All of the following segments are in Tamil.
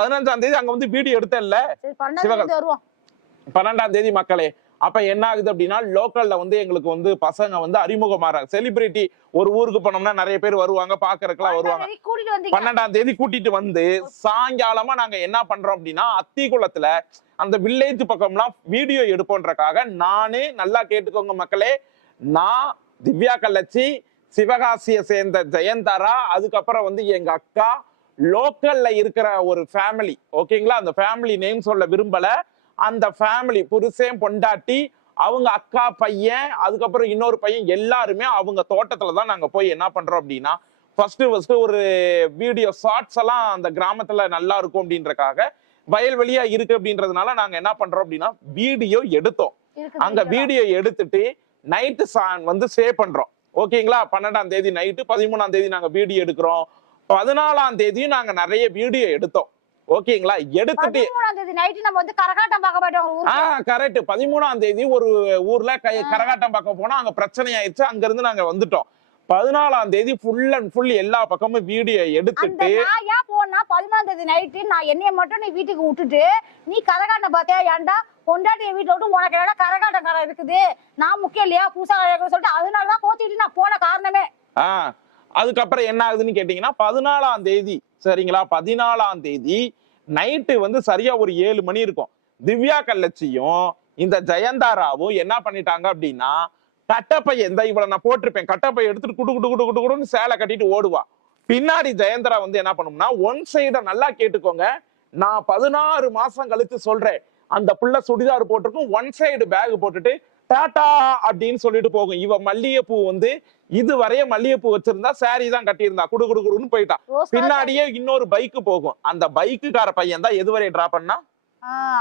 15ஆம் தேதி அங்க வந்து வீடியோ எடுத்தல சிவகாசி 12ஆம் தேதி மக்களே. அப்ப என்ன ஆகுது அப்படின்னா லோக்கல்ல வந்து எங்களுக்கு வந்து பசங்க வந்து அறிமுகமாறாங்க. செலிபிரிட்டி ஒரு ஊருக்கு போனோம்னா நிறைய பேர் வருவாங்க, பாக்குறதுக்கெல்லாம் வருவாங்க. 12ஆம் தேதி கூட்டிட்டு வந்து சாயங்காலமா நாங்க என்ன பண்றோம் அப்படின்னா அத்திக்குளத்துல அந்த வில்லேஜ் பக்கம்லாம் வீடியோ எடுப்போன்றக்காக நானே, நல்லா கேட்டுக்கோங்க மக்களே, நான் திவ்யா கள்ளச்சி, சிவகாசியை சேர்ந்த ஜெயந்தாரா, அதுக்கப்புறம் வந்து எங்க அக்கா, லோக்கல்ல இருக்கிற ஒரு ஃபேமிலி, ஓகேங்களா, அந்த ஃபேமிலி நேம் சொல்ல விரும்பல, அந்த ஃபேமிலி புருஷன் பொண்டாட்டி அவங்க அக்கா பையன் அதுக்கப்புறம் இன்னொரு பையன் எல்லாருமே அவங்க தோட்டத்துல தான் நாங்க போய் என்ன பண்றோம் அப்படின்னா ஃபர்ஸ்ட் ஒரு வீடியோ ஷார்ட்ஸ் எல்லாம் அந்த கிராமத்துல நல்லா இருக்கும் அப்படின்றக்காக வயல்வெளியா இருக்கு அப்படின்றதுனால நாங்க என்ன பண்றோம் அப்படின்னா வீடியோ எடுத்தோம். அங்க வீடியோ எடுத்துட்டு நைட்டு வந்து சேவ் பண்றோம். ஓகேங்களா, 12ஆம் தேதி நைட்டு, 13ஆம் தேதி நாங்க வீடியோ எடுக்கிறோம், 14ஆம் தேதியும் நாங்க நிறைய வீடியோ எடுத்தோம். ஓகேங்களா, எடுத்துட்டு 13ஆம் தேதி நைட் நம்ம வந்து கரகாட்டம் பார்க்க போயிட்டோம். கரெக்ட், 13ஆம் தேதி ஒரு ஊர்ல கரகாட்டம் பார்க்க போனா அங்க பிரச்சனை ஆயிடுச்சு, அங்க இருந்து நாங்க வந்துட்டோம். 14ஆம் தேதி ஃபுல் அண்ட் ஃபுல் எல்லா பக்கமும் வீடியோ எடுத்துட்டு நான் ஏன் போனா 14ஆம் தேதி நைட்டு நான் என்னைய மட்டும் நீ வீட்டுக்கு விட்டுட்டு நீ கரகாட்டம் பார்த்தியா? ஏன்டா பொண்டாட்டிய வீட்டுல விட்டு உனக்கு என்னடா கரகாட்டம் கடை இருக்குது, நான் முக்கியம் இல்லையா பூசா சொல்லிட்டு அதனாலதான் கோச்சிட்டு நான் போன காரணமே. அதுக்கப்புறம் என்ன ஆகுதுன்னு கேட்டீங்கன்னா 14ஆம் தேதி சரிங்களா, 14ஆம் தேதி நைட்டு வந்து சரியா ஒரு 7 மணி இருக்கும். திவ்யா கள்ளச்சியும் இந்த ஜெயந்தாராவும் என்ன பண்ணிட்டாங்க அப்படின்னா கட்டப்பை, எந்த இவ்வளவு நான் போட்டிருப்பேன், கட்டப்பை எடுத்துட்டு குடு குடு குடு குடு குடுன்னு சேலை கட்டிட்டு ஓடுவா. பின்னாடி ஜெயந்தரா வந்து என்ன பண்ணும்னா ஒன் சைட நல்லா கேட்டுக்கோங்க, நான் 16 மாசம் கழிச்சு சொல்றேன், அந்த புள்ள சுடிதார் போட்டிருக்கும், ஒன் சைடு பேக் போட்டுட்டு டாடா அப்படின்னு சொல்லிட்டு போகும். இவ மல்லிகைப்பூ வந்து இதுவரைய மல்லிகைப்பூ வச்சிருந்தா சாரி தான் கட்டியிருந்தா, குடு குடு குடுன்னு போயிட்டான். பின்னாடியே இன்னொரு பைக்கு போகும், அந்த பைக்குக்கார பையன் தான் எதுவரை டிராப் பண்ணா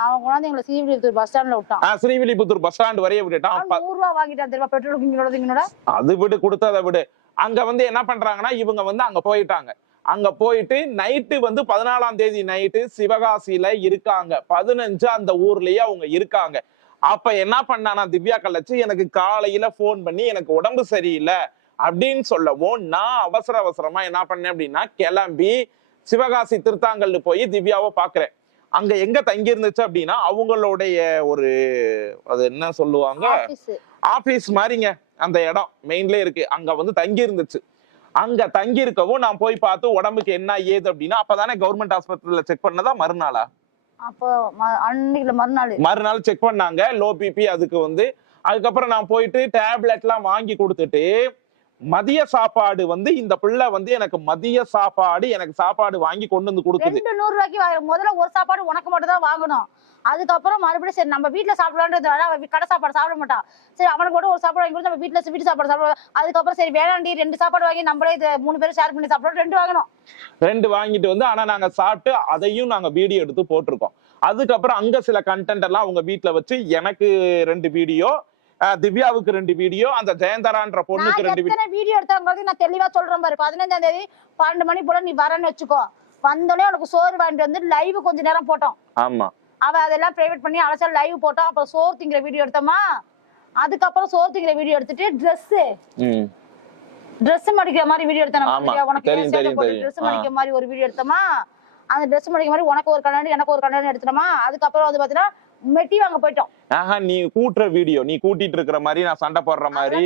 அவன் குழந்தைங்களை ஸ்ரீவில்லிபுத்தூர் பஸ் ஸ்டாண்ட்ல விட்டான். ஸ்ரீவில்லிபுத்தூர் பஸ் ஸ்டாண்ட் வரைய விட்டுட்டான். 100 ரூபாய் வாங்கிட்டான் தெரியுமா பெட்ரோல். அது விடு, கொடுத்ததை விடு. அங்க வந்து என்ன பண்றாங்கன்னா இவங்க வந்து அங்க போயிட்டாங்க. அங்க போயிட்டு நைட்டு வந்து 14ஆம் தேதி நைட்டு சிவகாசியில இருக்காங்க, 15 அந்த ஊர்லயே அவங்க இருக்காங்க. அப்ப என்ன பண்ணானா திவ்யா கள்ளச்சி எனக்கு காலையில போன் பண்ணி எனக்கு உடம்பு சரியில்லை அப்படின்னு சொல்லவும் நான் அவசரமா என்ன பண்ணேன் அப்படின்னா கிளம்பி சிவகாசி திருத்தாங்கல்னு போய் திவ்யாவை பாக்குறேன். அங்க எங்க தங்கி இருந்துச்சு அப்படின்னா அவங்களுடைய ஒரு அது என்ன சொல்லுவாங்க ஆபீஸ் மாதிரிங்க, அந்த இடம் மெயின்ல இருக்கு, அங்க வந்து தங்கி இருந்துச்சு. அங்க தங்கி இருக்கவும் நான் போய் பார்த்து உடம்புக்கு என்ன ஏது அப்படின்னா அப்பதானே கவர்மெண்ட் ஹாஸ்பிட்டல்ல செக் பண்ணதா மறுநாளா மறுநாள் செக் பண்ணாங்க, லோ பிபி. அதுக்கு வந்து அதுக்கப்புறம் நான் போயிட்டு டேப்லெட் எல்லாம் வாங்கி கொடுத்துட்டு மதிய சாப்பாடு வந்து இந்த பிள்ளை வந்து எனக்கு மதிய சாப்பாடு எனக்கு சாப்பாடு வாங்கி கொண்டு வந்து கொடுக்குது. 100 ரூபாய்க்கு முதல்ல ஒரு சாப்பாடு உனக்கு மட்டும் தான் வாங்கணும். அதுக்கப்புறம் மறுபடியும் சரி நம்ம வீட்டுல சாப்பிடலான்றது கடை சாப்பாடு சாப்பிட மாட்டான், சரி அவனுக்கு மட்டும் ஒரு சாப்பாடு வாங்கி கொடுத்து நம்ம வீட்டு சாப்பாடு சாப்பிடுவோம். அதுக்கப்புறம் சரி வேணாண்டி 2 சாப்பாடு வாங்கி நம்மளே 3 பேரும் ஷேர் பண்ணி சாப்பிடுறோம், 2 வாங்கணும். 2 வாங்கிட்டு வந்து ஆனா நாங்க சாப்பிட்டு அதையும் நாங்க வீடியோ எடுத்து போட்டிருக்கோம். அதுக்கப்புறம் அங்க சில கண்டென்ட் எல்லாம் அவங்க வீட்டுல வச்சு எனக்கு 2 வீடியோ, திவ்யாவுக்கு 2 வீடியோ, அந்த ஜெயந்தரான்ற பொண்ணுக்கு 2 வீடியோ எடுத்தாங்க. நான் தெளிவா சொல்றேன் பாரு, 15ஆம் தேதி 12 மணி போல நீ வரன்னு வச்சுக்கோ, வந்தோடனே உனக்கு சோறு வாங்கிட்டு வந்து லைவ் கொஞ்ச நேரம் போட்டோம். ஆமா, அவ அதெல்லாம் பிரைவேட் பண்ணி அலசல் லைவ் போட்டோம். அப்புறம் சோறு திங்கிற வீடியோ எடுத்தோமா, அதுக்கப்புறம் சோறு திங்கிற வீடியோ எடுத்துட்டு ட்ரெஸ் மடிக்கிற மாதிரி வீடியோ எடுத்தோம். உனக்கு ட்ரெஸ் மடிக்கிற மாதிரி ஒரு வீடியோ எடுத்தோமா, அந்த ட்ரெஸ் மடிக்கிற மாதிரி உனக்கு ஒரு கண்ணாடி எனக்கு ஒரு கண்ணாடி எடுத்துட்டோமா. அதுக்கப்புறம் வந்து பாத்தீங்கன்னா மெட்டி வாங்க போயிட்டோம். நீ கூட்டுற வீடியோ, நீ கூட்டிட்டு இருக்கிற மாதிரி நான் சண்டை போடுற மாதிரி.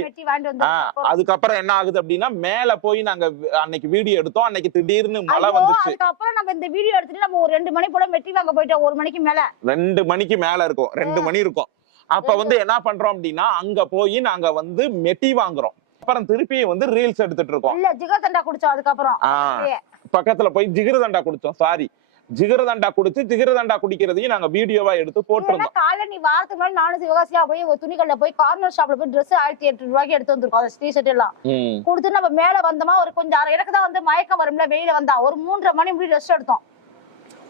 அதுக்கப்புறம் என்ன ஆகுது அப்படின்னா மேல போய் நாங்க அன்னைக்கு வீடியோ எடுத்தோம், அன்னைக்கு திடீர்னு மழை வந்துச்சு. அதுக்கப்புறம் நம்ம இந்த வீடியோ எடுத்துட்டு நம்ம ஒரு 2 மணி போல மெட்டி வாங்க போயிட்டோம். 1 மணிக்கு மேல 2 மணிக்கு மேல இருக்கும், 2 மணி இருக்கும். அப்ப வந்து என்ன பண்றோம் அப்படின்னா அங்க போய் நாங்க வந்து மெட்டி வாங்குறோம். அப்புறம் திருப்பி வந்து ரீல்ஸ் எடுத்துட்டு இருக்கோம். இல்ல ஜிகர்தண்டா குடிச்சோம். அதுக்கப்புறம் பக்கத்துல போய் ஜிகர்தண்டா குடிச்சோம். சாரி, ஜிகர்தண்டா குடிச்சு ஜிகர்தண்டா குடிக்கிறதையும் நாங்க வீடியோவா எடுத்து போட்டுருந்தோம். காலையில நீ வாரத்துக்கு முன்னாடி நானும் சிவகாசியா போய் ஒரு துணிக்கல்ல போய் கார்னர் ஷாப்ல போய் ட்ரெஸ் 1800 ரூபாய்க்கு எடுத்து வந்திருக்கோம். அந்த டிஷர்ட் எல்லாம் கொடுத்து நம்ம மேல வந்தோமா, ஒரு கொஞ்சம் எனக்கு தான் வந்து மயக்கம் வரும்ல வெயில வந்தா, ஒரு 3:30 மணி இப்படி ரெஸ்ட் எடுத்தோம்.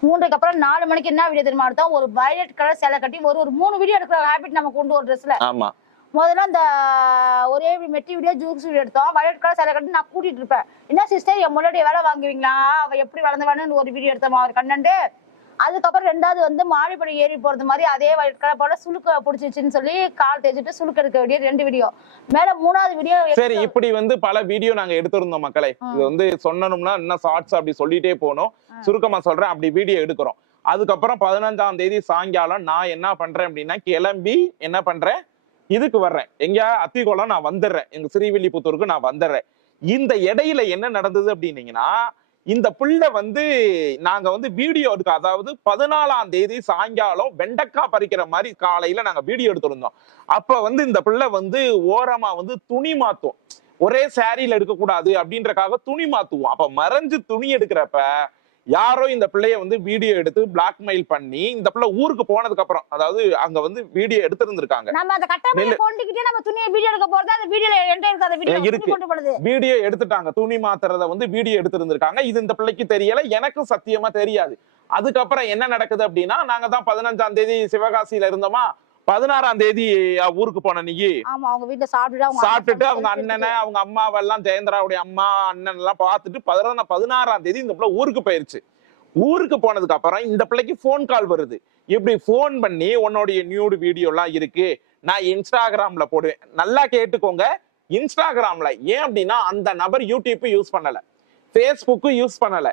3க்கு அப்புறம் 4 மணிக்கு என்ன வீடியோ தெரியுமா எடுத்தோம், ஒரு வயலட் கலர் சேலை கட்டி ஒரு 3 வீடியோ எடுக்கிற ஹேபிட் நம்ம கொண்டு ஒரு ட்ரெஸ்ல. ஆமா, முதல்ல அந்த ஒரே மெட்டி வீடியோ ஜூக்ஸ் வீடியோ எடுத்தோம். வயலட் கலர் சேலை கட்டி நான் கூட்டிட்டு இருப்பேன், என்ன சிஸ்டர் என் முன்னாடி வேலை வாங்குவீங்களா, அவ எப்படி வளர்ந்தவானு ஒரு வீடியோ எடுத்தோமா, அவர் கண்டென்ட். அதுக்கப்புறம் ரெண்டாவது வந்து மாடிப்படி ஏறி போறது மாதிரி அதே போல சுளுக்க பிடிச்சிச்சுன்னு சொல்லி கால் தேய்ச்சிட்டு சுளுக்க எடுக்க வேண்டிய 2 வீடியோ. மேல 3வது வீடியோ. சரி, இப்படி வந்து பல வீடியோ நாங்க எடுத்திருந்தோம் மக்களே. இது வந்து சொன்னோம்னா இன்னும் ஷார்ட்ஸ் அப்படி சொல்லிட்டே போனோம். சுருக்கமா சொல்றேன், அப்படி வீடியோ எடுக்கிறோம். அதுக்கப்புறம் 15ஆம் தேதி சாயங்காலம் நான் என்ன பண்றேன் அப்படின்னா கிளம்பி என்ன பண்றேன், இதுக்கு வர்றேன். எங்க அத்திக்குளம் நான் வந்துடுறேன், எங்க ஸ்ரீவில்லிபுத்தூருக்கு நான் வந்துடுறேன். இந்த இடையில என்ன நடந்தது அப்படின்னீங்கன்னா, இந்த புள்ள வந்து நாங்க வந்து வீடியோ எடுக்க, அதாவது 14ஆம் தேதி சாயங்காலம் வெண்டைக்காய் பறிக்கிற மாதிரி காலையில நாங்க வீடியோ எடுத்திருந்தோம். அப்ப வந்து இந்த புள்ள வந்து ஓரமா வந்து துணி மாத்தும், ஒரே சாரியில எடுக்க கூடாது அப்படின்றக்காக துணி மாத்துவோம். அப்ப மறைஞ்சு துணி எடுக்கிறப்ப யாரோ இந்த பிள்ளைய வந்து வீடியோ எடுத்து பிளாக்மெயில் பண்ணி இந்த பிள்ளை ஊருக்கு போனதுக்கு அப்புறம், அதாவது அங்க வந்து வீடியோ எடுத்திருந்திருக்காங்க. நம்ம அந்த கட்டமையை கொண்டுக்கிட்டே நம்ம துணியை வீடியோ எடுக்க போறது, அந்த வீடியோல என்கிட்ட இருக்காத வீடியோ இருக்கு, கொண்டு போறது. வீடியோ எடுத்துட்டாங்க, துணி மாத்துறத வந்து வீடியோ எடுத்திருந்திருக்காங்க. இது இந்த பிள்ளைக்கு தெரியல, எனக்கும் சத்தியமா தெரியாது. அதுக்கப்புறம் என்ன நடக்குது அப்படின்னா, நாங்க தான் 15ஆம் தேதி சிவகாசியில இருந்தோமா, 16ஆம் தேதி ஊருக்கு போன நீ அவங்க வீட்டுல சாப்பிட்டுட்டு அவங்க அண்ணனை அவங்க அம்மாவெல்லாம் ஜெயந்திராவுடைய அம்மா அண்ணன் எல்லாம் பார்த்துட்டு 16ஆம் தேதி இந்த பிள்ளை ஊருக்கு போயிருச்சு. ஊருக்கு போனதுக்கு அப்புறம் இந்த பிள்ளைக்கு போன் கால் வருது. இப்படி போன் பண்ணி உன்னுடைய நியூடு வீடியோ எல்லாம் இருக்கு, நான் இன்ஸ்டாகிராம்ல போடுவேன். நல்லா கேட்டுக்கோங்க, இன்ஸ்டாகிராம்ல. ஏன் அப்படின்னா அந்த நபர் யூடியூப் யூஸ் பண்ணல, பேஸ்புக் யூஸ் பண்ணல,